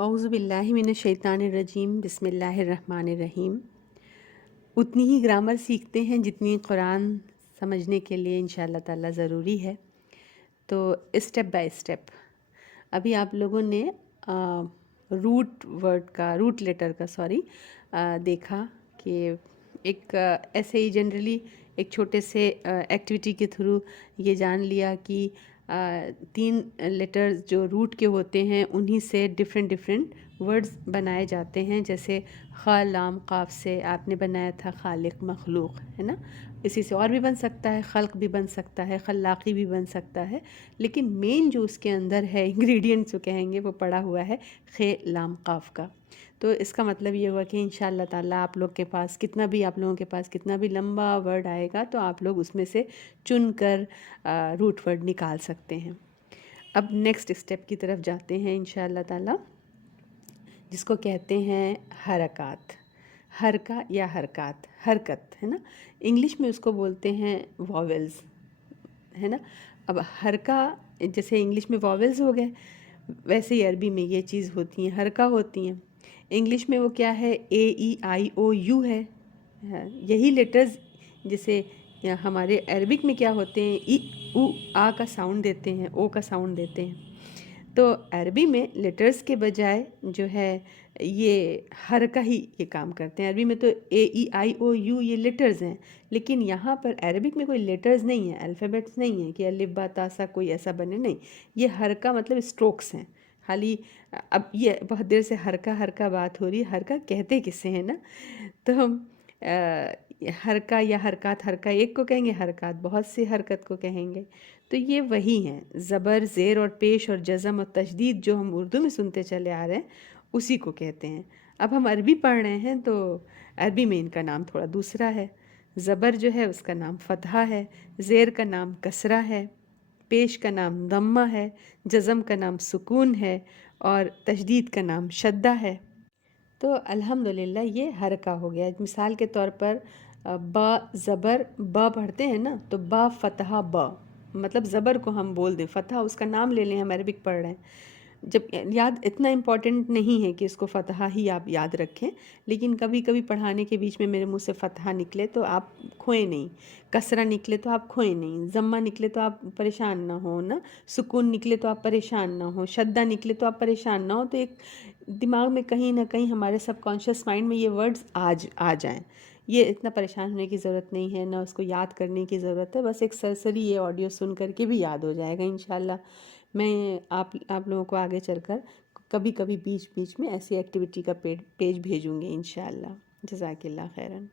औज़ु बिल्लाहि मिनश शैतानिर रजीम बिस्मिल्लाहिर रहमानिर रहीम। उतनी ही ग्रामर सीखते हैं जितनी कुरान समझने के लिए इंशाअल्लाह ताला ज़रूरी है। तो स्टेप बाय स्टेप अभी आप लोगों ने रूट लेटर का देखा कि एक ऐसे ही जनरली एक छोटे से एक्टिविटी के थ्रू ये जान लिया कि 3 लेटर्स जो रूट के होते हैं उन्हीं से डिफरेंट वर्ड्स बनाए जाते हैं। जैसे ख लाम काफ से आपने बनाया था खालिक मखलूक, है ना। इसी से और भी बन सकता है, खल्क भी बन सकता है, खल्लाक़ी भी बन सकता है, लेकिन मेन जो उसके अंदर है इंग्रेडिएंट्स जो कहेंगे वो पड़ा हुआ है खे लाम काफ का। तो इसका मतलब ये हुआ कि इंशाअल्लाह ताला आप लोगों के पास कितना भी लंबा वर्ड आएगा तो आप लोग उसमें से चुन कर रूट वर्ड निकाल सकते हैं। अब नेक्स्ट स्टेप की तरफ जाते हैं इंशाअल्लाह ताला, जिसको कहते हैं हरकत। हरका या हरकत, हरकत है ना। इंग्लिश में उसको बोलते हैं वॉवेल्स, है ना। अब हरका जैसे इंग्लिश में वॉवेल्स हो गए, वैसे ही अरबी में ये चीज़ होती हैं, हरका होती हैं। इंग्लिश में वो क्या है, AEIOU है। यही लेटर्स जैसे हमारे अरबिक में क्या होते हैं, ई उ आ का साउंड देते हैं, ओ का साउंड देते हैं। तो अरबी में लेटर्स के बजाय जो है ये हरका ही ये काम करते हैं। अरबी में तो AEIOU ये लेटर्स हैं, लेकिन यहाँ पर अरबिक में कोई लेटर्स नहीं है, अल्फ़ाबेट्स नहीं है कि अलिफ बा ता सा कोई ऐसा बने, नहीं। ये हरका मतलब स्ट्रोक्स हैं खाली। अब ये बहुत देर से हरका हरका बात हो रही है, हरका कहते किसे हैं ना। तो हम हरका या हरकत, हरका एक को कहेंगे, हरकत बहुत सी हरकत को कहेंगे। तो ये वही हैं, ज़बर ज़ेर और पेश और जज़म और तशदीद जो हम उर्दू में सुनते चले आ रहे हैं उसी को कहते हैं। अब हम अरबी पढ़ रहे हैं तो अरबी में इनका नाम थोड़ा दूसरा है। ज़बर जो है उसका नाम फ़तहा है, ज़ेर का नाम कसरा है, पेश का नाम दम्मा है, जज़म का नाम सुकून है और तशदीद का नाम शद्दा है। तो अल्हम्दुलिल्लाह ये हरका हो गया। मिसाल के तौर पर ब ज़बर ब पढ़ते हैं ना, तो ब फ़तहा ब, मतलब ज़बर को हम बोल दें, फ़तहा उसका नाम ले लें, हम अरबिक पढ़ रहे हैं। जब याद इतना इम्पॉर्टेंट नहीं है कि इसको फ़तहा ही आप याद रखें, लेकिन कभी कभी पढ़ाने के बीच में मेरे मुंह से फ़तहा निकले तो आप खोएं नहीं, कसरा निकले तो आप खोएं नहीं, ज़म्मा निकले तो आप परेशान ना हो ना, सुकून निकले तो आप परेशान ना हो, शद्दा निकले तो आप परेशान ना हो। तो एक दिमाग में कहीं ना कहीं हमारे सबकॉन्शियस माइंड में ये वर्ड्स आ जाएं। ये इतना परेशान होने की ज़रूरत नहीं है, ना उसको याद करने की ज़रूरत है, बस एक सरसरी ये ऑडियो सुन करके भी याद हो जाएगा इंशाल्लाह। मैं आप लोगों को आगे चलकर कभी कभी बीच बीच में ऐसी एक्टिविटी का पेज भेजूँगी इंशाल्लाह। जज़ाकिल्लाह खैरन।